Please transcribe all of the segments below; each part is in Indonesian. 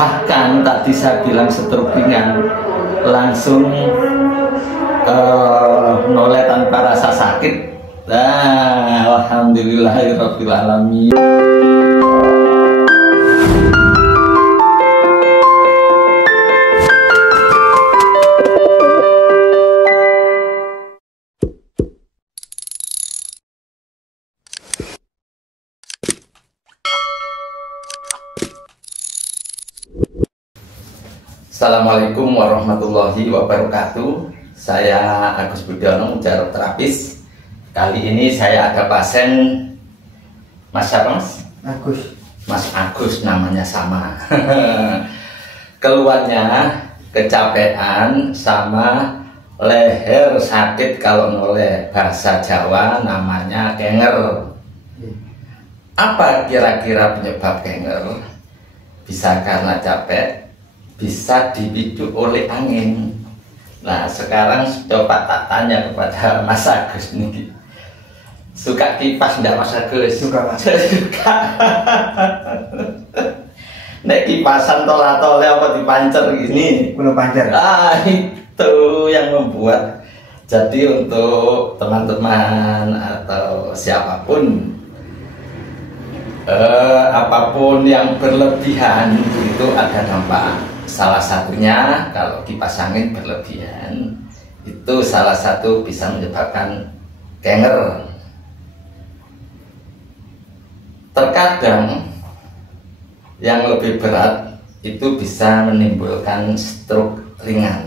Bahkan tadi saya bilang stroke ringan langsung noleh tanpa rasa sakit. Nah, alhamdulillahirabbil alamin. Assalamualaikum warahmatullahi wabarakatuh. Saya Agus Budiono, mujarab terapis. Kali ini saya ada pasien Mas siapa Mas? Agus. Mas Agus, namanya sama. Keluarnya kecapean sama leher sakit, kalau noleh bahasa Jawa namanya kenger. Apa kira-kira penyebab kenger? Bisa karena capek, bisa dipicu oleh angin. Nah, sekarang coba tak tanya kepada Mas Agus nih, suka kipas enggak Mas Agus? Suka Mas. Suka. Nek kipasan tole apa dipancer gini? Kuno pancer. Ah, itu yang membuat. Jadi untuk teman-teman atau siapapun, apapun yang berlebihan itu ada dampak. Salah satunya kalau kipas angin berlebihan itu salah satu bisa menyebabkan kenger. Terkadang yang lebih berat itu bisa menimbulkan stroke ringan.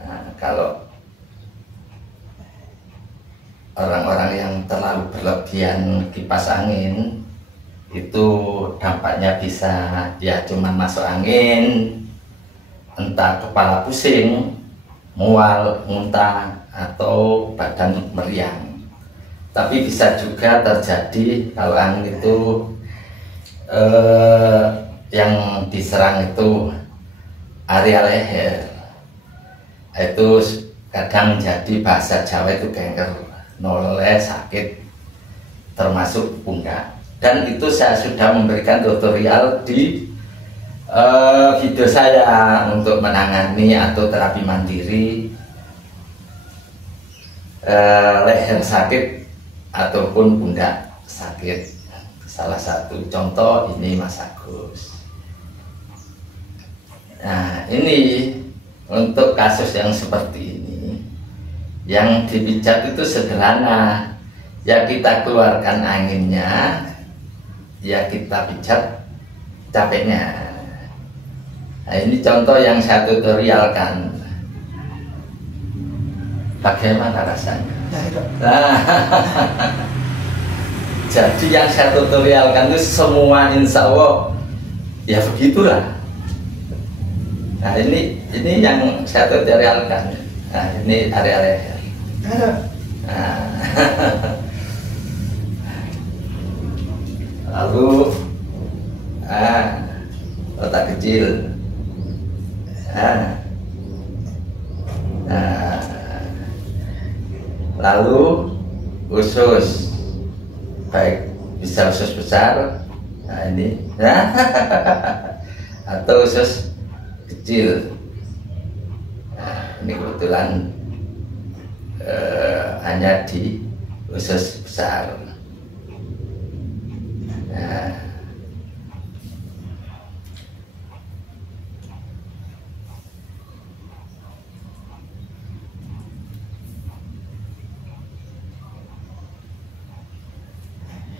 Nah, kalau orang-orang yang terlalu berlebihan kipas angin itu dampaknya bisa ya cuman masuk angin, entah kepala pusing, mual, muntah, atau badan meriang. Tapi bisa juga terjadi kalau angin itu yang diserang itu area leher, itu kadang jadi bahasa Jawa itu kenger, noleh sakit, termasuk pundak. Dan itu saya sudah memberikan tutorial di video saya untuk menangani atau terapi mandiri leher sakit ataupun pundak sakit. Salah satu contoh ini Mas Agus. Nah, ini untuk kasus yang seperti ini, yang dipijat itu sederhana, ya kita keluarkan anginnya, ya kita pijat capeknya. Nah, ini contoh yang saya tutorialkan. Bagaimana rasanya? Nah, jadi yang saya tutorialkan itu semua insya Allah ya begitulah. Nah, ini yang saya tutorialkan. Nah, ini area leher. Nah. Lalu otak kecil, lalu usus, baik bisa usus besar, nah ini, atau usus kecil. Nah, ini kebetulan hanya di usus besar. Nah,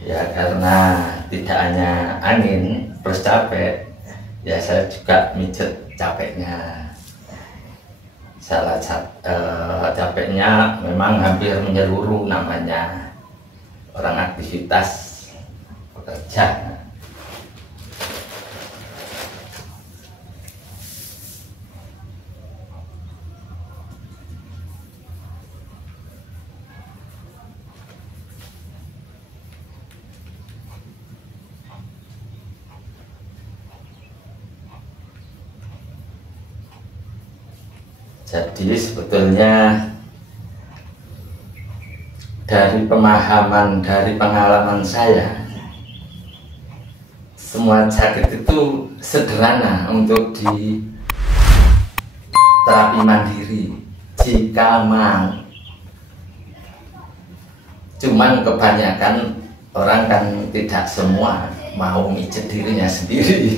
ya karena tidak hanya angin plus capek, ya saya juga mijet capeknya. Salah capeknya memang hampir menyeluruh, namanya orang aktivitas bekerja. Jadi sebetulnya dari pemahaman, dari pengalaman saya, semua sakit itu sederhana untuk di terapi mandiri jika mau. Cuman kebanyakan orang kan tidak semua mau mijet dirinya sendiri.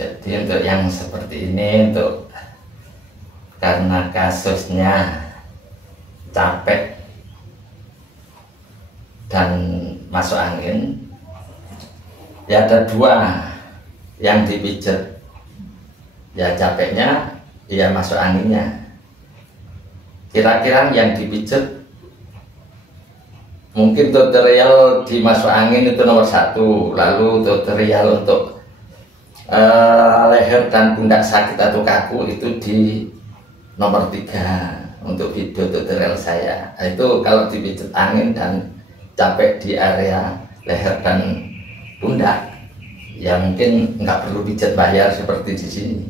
Jadi untuk yang seperti ini, untuk karena kasusnya capek dan masuk angin, ya ada dua yang dipijat, ya capeknya, ya masuk anginnya. Kira-kira yang dipijat mungkin tutorial di masuk angin itu nomor 1, lalu tutorial untuk leher dan pundak sakit atau kaku itu di nomor 3 untuk video tutorial saya. Itu kalau dipijat angin dan capek di area leher dan pundak, ya mungkin nggak perlu pijat bayar seperti di sini.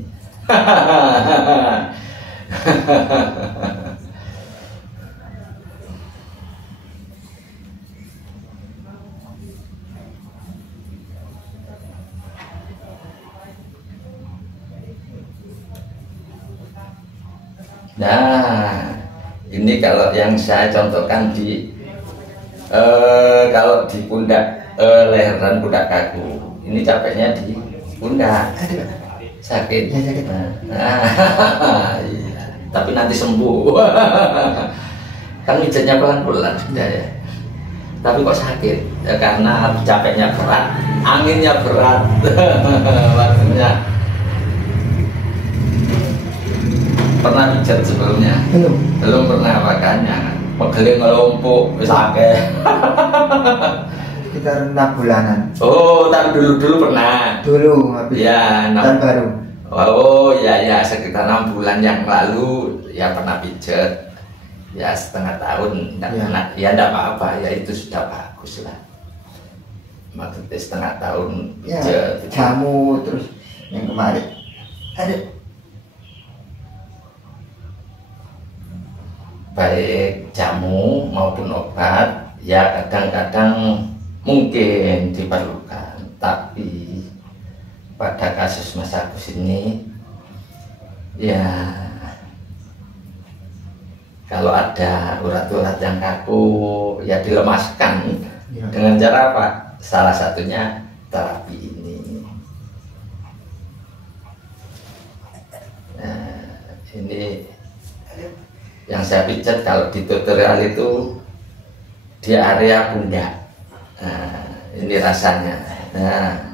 Nah, ini kalau yang saya contohkan di kalau di pundak, leher dan pundak kaku, ini capeknya di pundak. Aduh, sakit. Ya, sakit. Nah, iya. Tapi nanti sembuh. Kan mijatnya pelan-pelan sudah ya. Tapi kok sakit? Ya, karena capeknya berat, anginnya berat. Maksudnya pernah pijat sebelumnya? Belum pernah, makanya pegel ngelompok sakit. Sekitar 6 bulanan. Oh, tapi dulu pernah. Dulu habis ya, tahun baru. Oh ya, sekitar 6 bulan yang lalu ya pernah pijat. Ya setengah tahun enggak pernah. Ya enggak apa-apa, ya itu sudah bagus lah. Maksudnya setengah tahun pijat. Ya, jamu terus yang kemarin. Aduh. Baik jamu maupun obat ya kadang-kadang mungkin diperlukan, tapi pada kasus Mas Agus ini ya kalau ada urat-urat yang kaku ya dilemaskan ya. Dengan cara apa? Salah satunya terapi ini. Nah, ini yang saya pijat kalau di tutorial itu di area pundak. Nah, ini rasanya. Nah.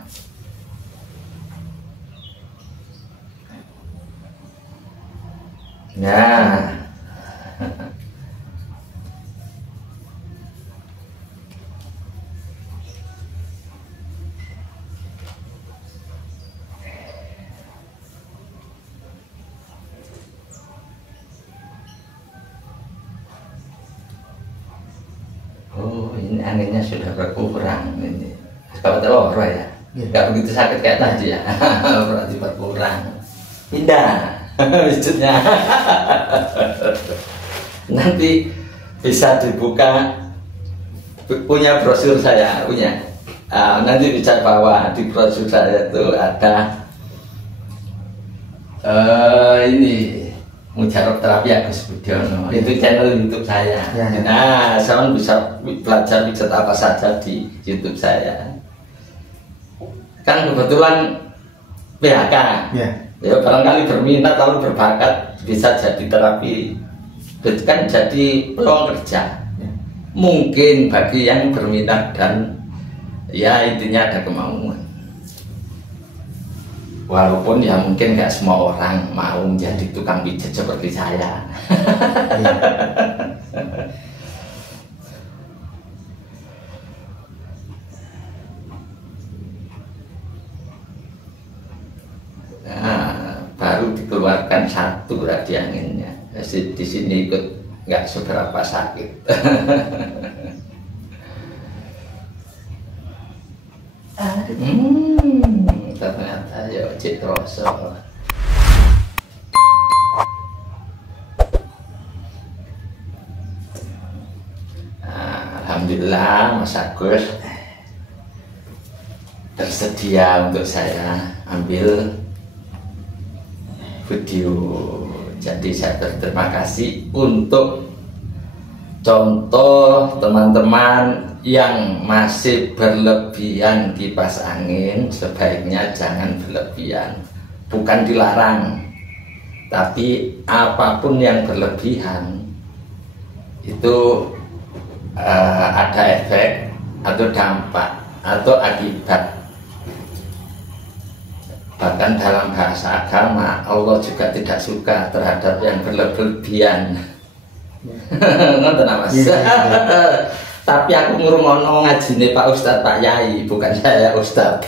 Oh, ini anginnya sudah berkurang ini. Kalau telur ya, nggak begitu sakit kayak tadi ya. Berarti berkurang. Pindah wujudnya. Nanti bisa dibuka, punya brosur saya punya. Nanti bisa bawa di brosur saya itu ada ini. Mujarab Terapi Agus Budiono, itu channel YouTube saya. Nah, saya bisa belajar pijat apa saja di YouTube saya. Kan kebetulan PHK, ya barangkali berminat lalu berbakat bisa jadi terapi, kan jadi peluang kerja. Mungkin bagi yang berminat dan ya intinya ada kemauan. Walaupun ya mungkin nggak semua orang mau menjadi tukang pijat seperti saya. Nah, baru dikeluarkan 1 radi anginnya. Di sini ikut nggak seberapa sakit. Aduh. Ternyata ya cek rasa. Alhamdulillah Mas Agus tersedia untuk saya ambil video. Jadi saya berterima kasih untuk contoh teman-teman yang masih berlebihan kipas angin, sebaiknya jangan berlebihan. Bukan dilarang, tapi apapun yang berlebihan itu ada efek atau dampak atau akibat. Bahkan dalam bahasa agama Allah juga tidak suka terhadap yang berlebihan. Nonton Mas. Tapi aku ngurungono ngajine Pak Ustadz, Pak Yai, bukan saya Ustadz.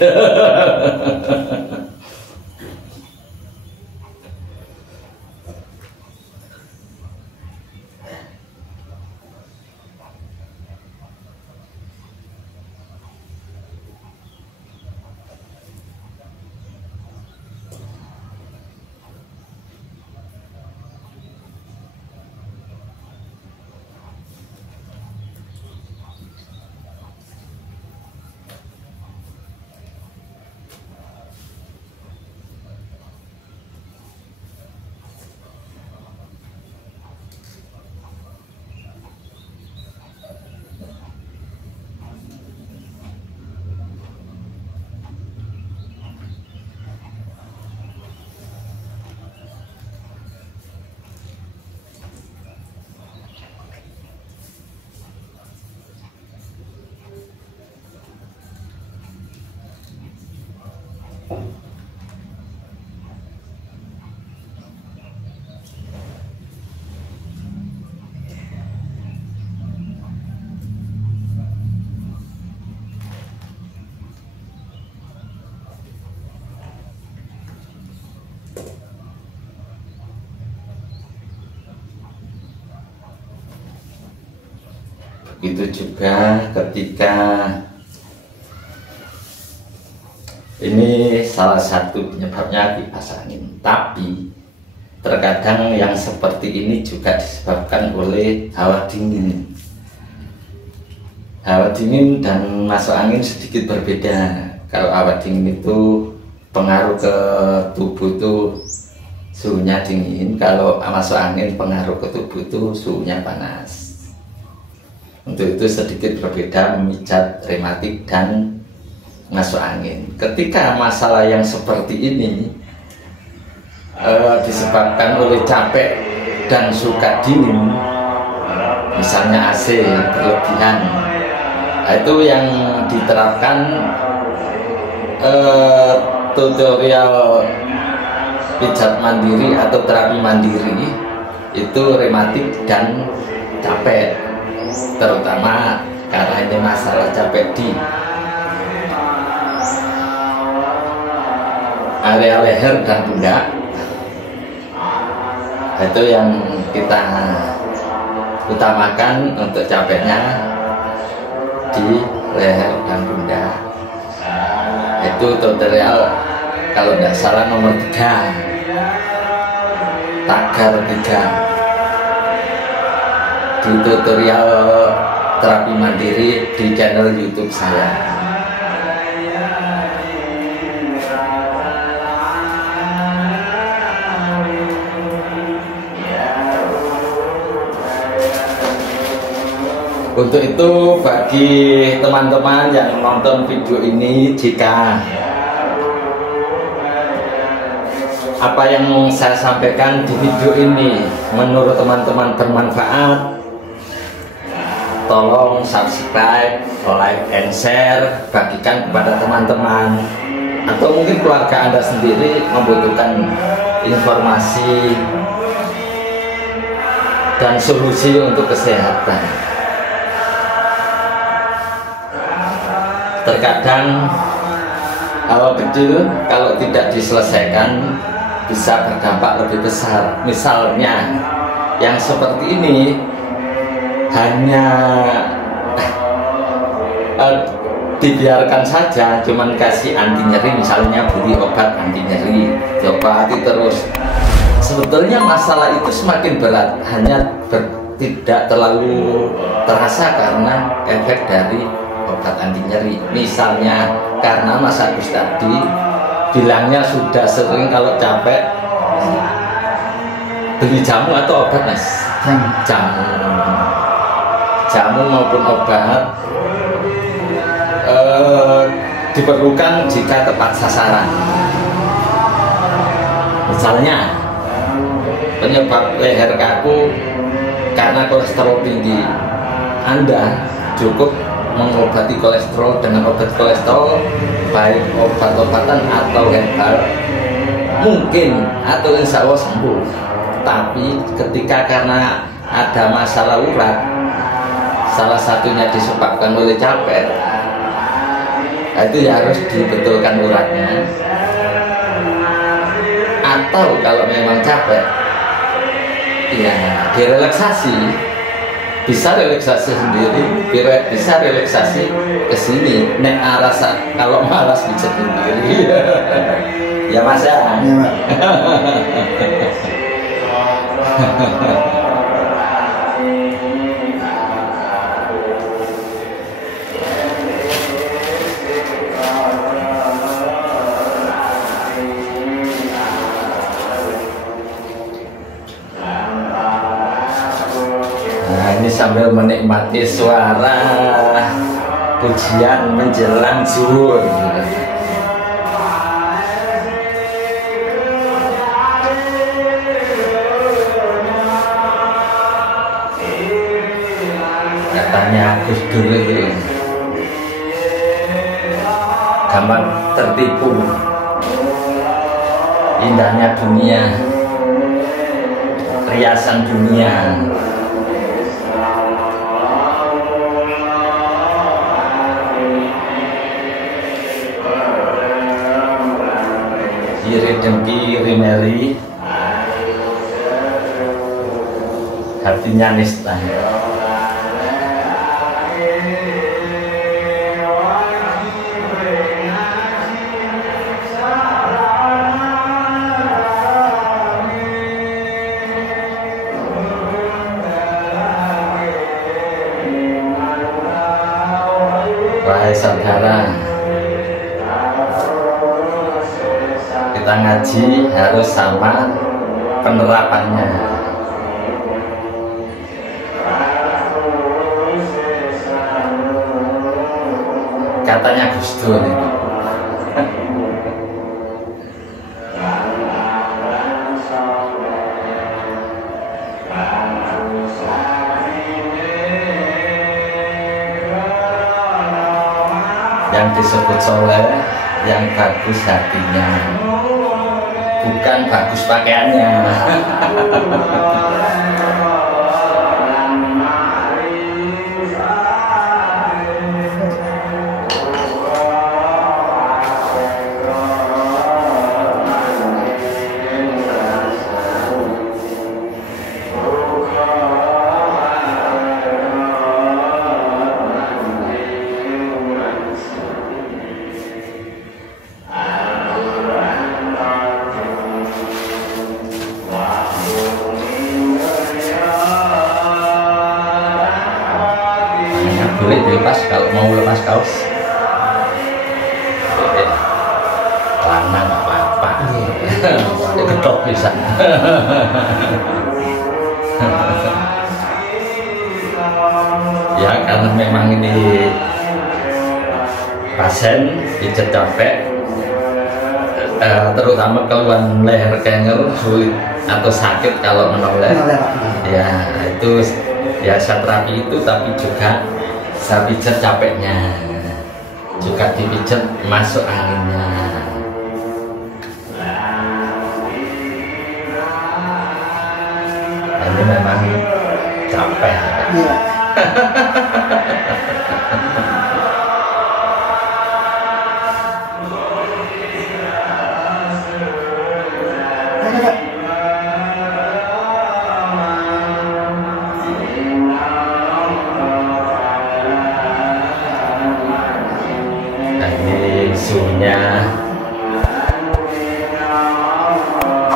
Begitu juga ketika ini salah satu penyebabnya kipas angin, tapi terkadang yang seperti ini juga disebabkan oleh hawa dingin. Hawa dingin dan masuk angin sedikit berbeda. Kalau hawa dingin itu pengaruh ke tubuh itu suhunya dingin, kalau masuk angin pengaruh ke tubuh itu suhunya panas. Untuk itu sedikit berbeda memijat rematik dan masuk angin. Ketika masalah yang seperti ini disebabkan oleh capek dan suka dingin, misalnya AC yang berlebihan, itu yang diterapkan tutorial pijat mandiri atau terapi mandiri itu rematik dan capek, terutama karena ini masalah capek di area leher dan pundak. Itu yang kita utamakan untuk capeknya di leher dan pundak. Itu tutorial kalau tidak salah nomor 3, tagar 3 di tutorial terapi mandiri di channel YouTube saya. Untuk itu bagi teman-teman yang nonton video ini, jika apa yang saya sampaikan di video ini menurut teman-teman bermanfaat, tolong subscribe, like, and share, bagikan kepada teman-teman, atau mungkin keluarga Anda sendiri membutuhkan informasi dan solusi untuk kesehatan. Terkadang hal kecil kalau tidak diselesaikan bisa berdampak lebih besar. Misalnya yang seperti ini hanya dibiarkan saja, cuman kasih anti nyeri, misalnya beli obat anti nyeri, diobati terus. Sebetulnya masalah itu semakin berat, hanya tidak terlalu terasa karena efek dari obat anti nyeri. Misalnya karena Mas Agus tadi bilangnya sudah sering kalau capek beli jamu atau obat, Mas? Jamu maupun obat diperlukan jika tepat sasaran. Misalnya penyebab leher kaku karena kolesterol tinggi, Anda cukup mengobati kolesterol dengan obat kolesterol, baik obat-obatan atau herbal, mungkin atau insya Allah sembuh. Tapi ketika karena ada masalah urat, salah satunya disebabkan oleh capek, itu ya harus dibetulkan uratnya. Atau kalau memang capek, ya direlaksasi, bisa relaksasi sendiri, bisa relaksasi ke sini. Nek arasa kalau malas bisa sendiri. Ya Mas ya. Ini sambil menikmati suara pujian menjelang zuhur. Katanya Gus Dur itu gampang tertipu indahnya dunia, riasan dunia. Iri dengki rimeri, hatinya nista. Wahai saudara, kita ngaji harus sama penerapannya. Katanya Gus Dur itu. Yang disebut soleh, yang bagus hatinya, bukan bagus pakaiannya. Boleh dilepas kalau mau lepas kaos. Lama nggak apa-apa. Ada ketok bisa. Ya karena memang ini pasien pijat capek, terutama keluhan leher kenger sulit atau sakit kalau menoleh. Ya itu ya saya terapi itu, tapi juga saya pijat capeknya, juga dipijat masuk anginnya. Ini memang capek. Ya.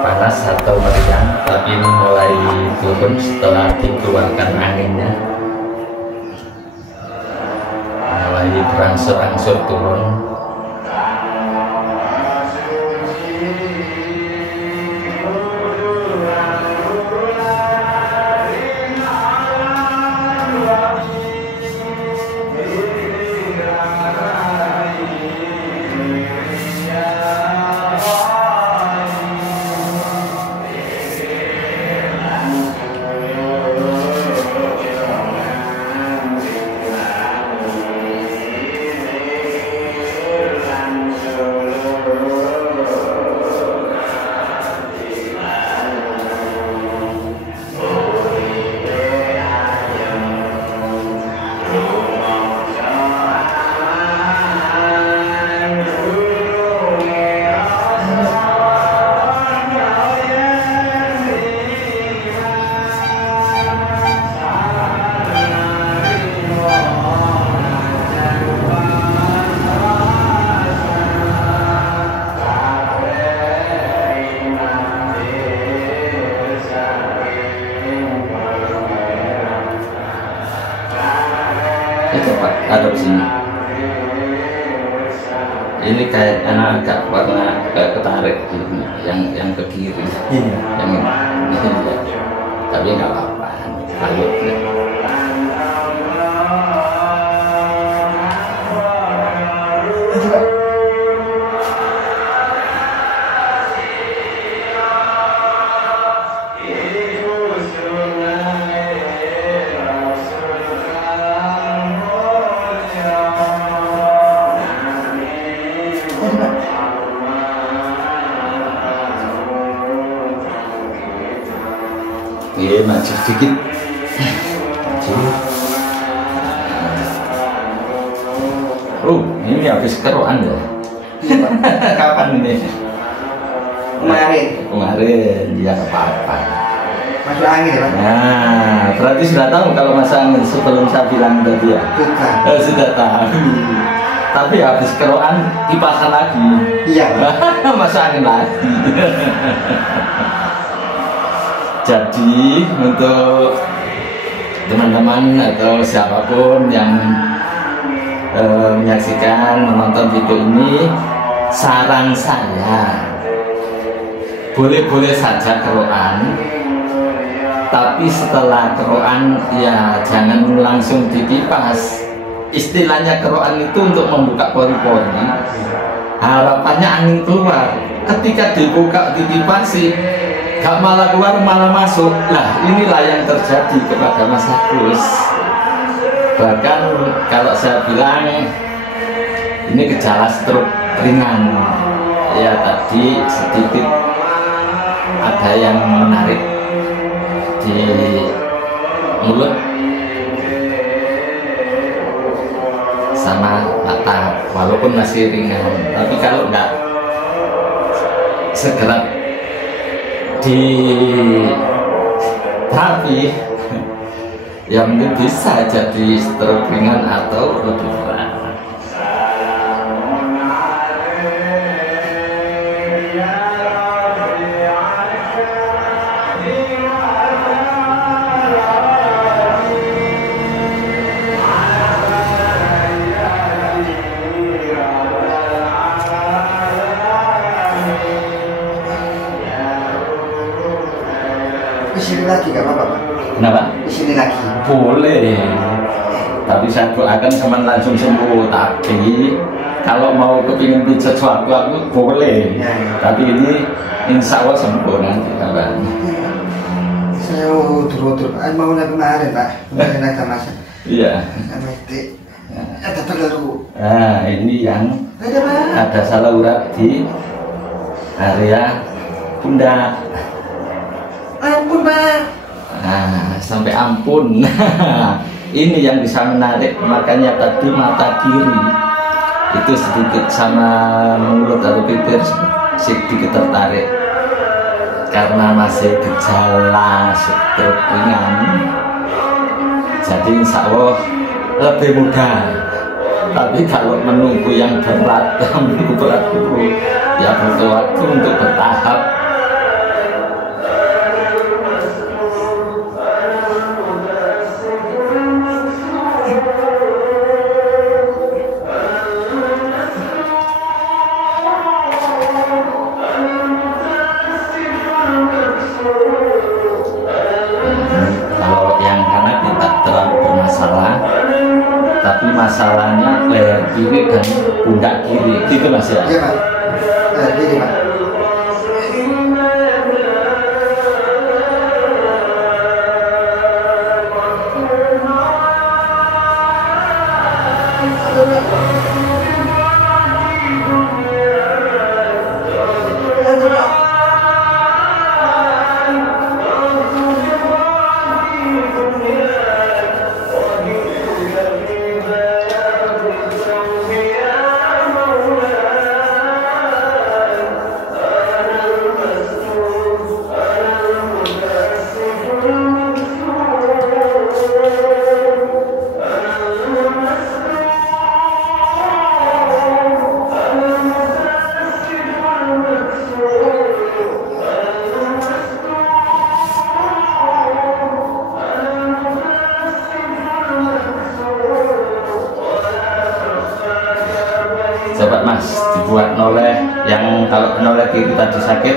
panas atau meriang, tapi ini mulai turun setelah dikeluarkan anginnya, mulai berangsur-angsur turun. Coba hadap sini. Ini kayak agak warna ketarik gini, yang ke kiri. Iya. Yang ini. Iya. Tapi nggak apa-apa. Lalu. Iya, maju sedikit. Maju. Oh, ini habis keroan ya? Kapan ini? Kemarin. Kemarin, ya apa-apa. Masuk angin ya Pak? Nah, berarti sudah tahu kalau masuk angin sebelum saya bilang tadi ya? Bukan. Sudah tahu. Tapi habis keroan kipasan lagi. Iya. Masuk angin lagi. Jadi untuk teman-teman atau siapapun yang menyaksikan, menonton video ini, saran saya boleh-boleh saja keroan, tapi setelah keroan ya jangan langsung dikipas. Istilahnya keroan itu untuk membuka pori-pori, harapannya angin keluar. Ketika dibuka, dikipasi, gak malah keluar malah masuk. Nah, inilah yang terjadi kepada Mas Agus. Bahkan kalau saya bilang ini gejala stroke ringan. Ya tadi sedikit ada yang menarik di mulut sama mata, walaupun masih ringan. Tapi kalau enggak segera di terapi ya mungkin bisa jadi stroke ringan atau lebih berat. Kesini lagi gak apa-apa Pak? Kenapa? Kesini lagi. Boleh, tapi saya doakan sama langsung sembuh. Tapi kalau mau kepingin pijat sesuatu aku boleh, tapi ini insya Allah sembuh nanti kapan. Saya udur-udur mau kemarin Pak, kemarin ada masak. Iya. Sama itu ada telur. Nah ini yang Ada Pak. ada salah urat di area pundak. Ampun Pak. Nah, sampai ampun. Ini yang bisa menarik, makanya tadi mata kiri itu sedikit sama mulut atau bibir sedikit tertarik karena masih gejala stroke ringan. Jadi insya Allah lebih mudah Tapi kalau menunggu yang berat, menunggu berat dulu, ya butuh waktu untuk bertahap. Kalau yang kanan tidak terlalu bermasalah, tapi masalahnya leher kiri dan pundak kiri, gitu Mas ya? Iya Pak. Nah, gini Pak. Coba Mas, dibuat noleh yang kalau noleh kiri tadi sakit,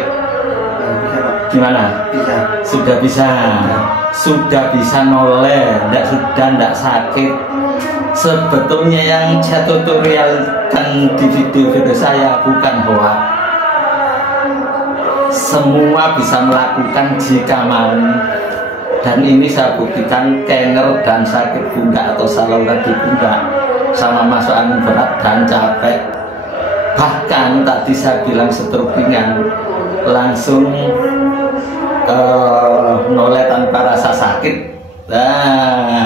Bisa Pak. gimana? Bisa. Sudah bisa noleh, tidak sakit. Sebetulnya yang saya tutorialkan di video-video saya bukan hoax. Semua bisa melakukan jika mau. Dan ini saya buktikan kenger dan sakit pundak atau saluran di pundak, sama masuk angin berat dan capek. Bahkan tadi saya bilang stroke ringan, langsung noleh tanpa rasa sakit.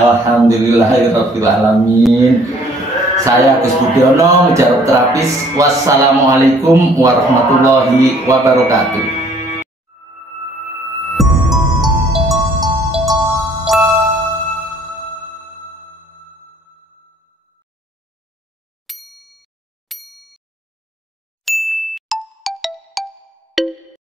Alhamdulillahirabbil alamin. Saya Agus Budiono, Mujarab Terapis. Wassalamualaikum warahmatullahi wabarakatuh.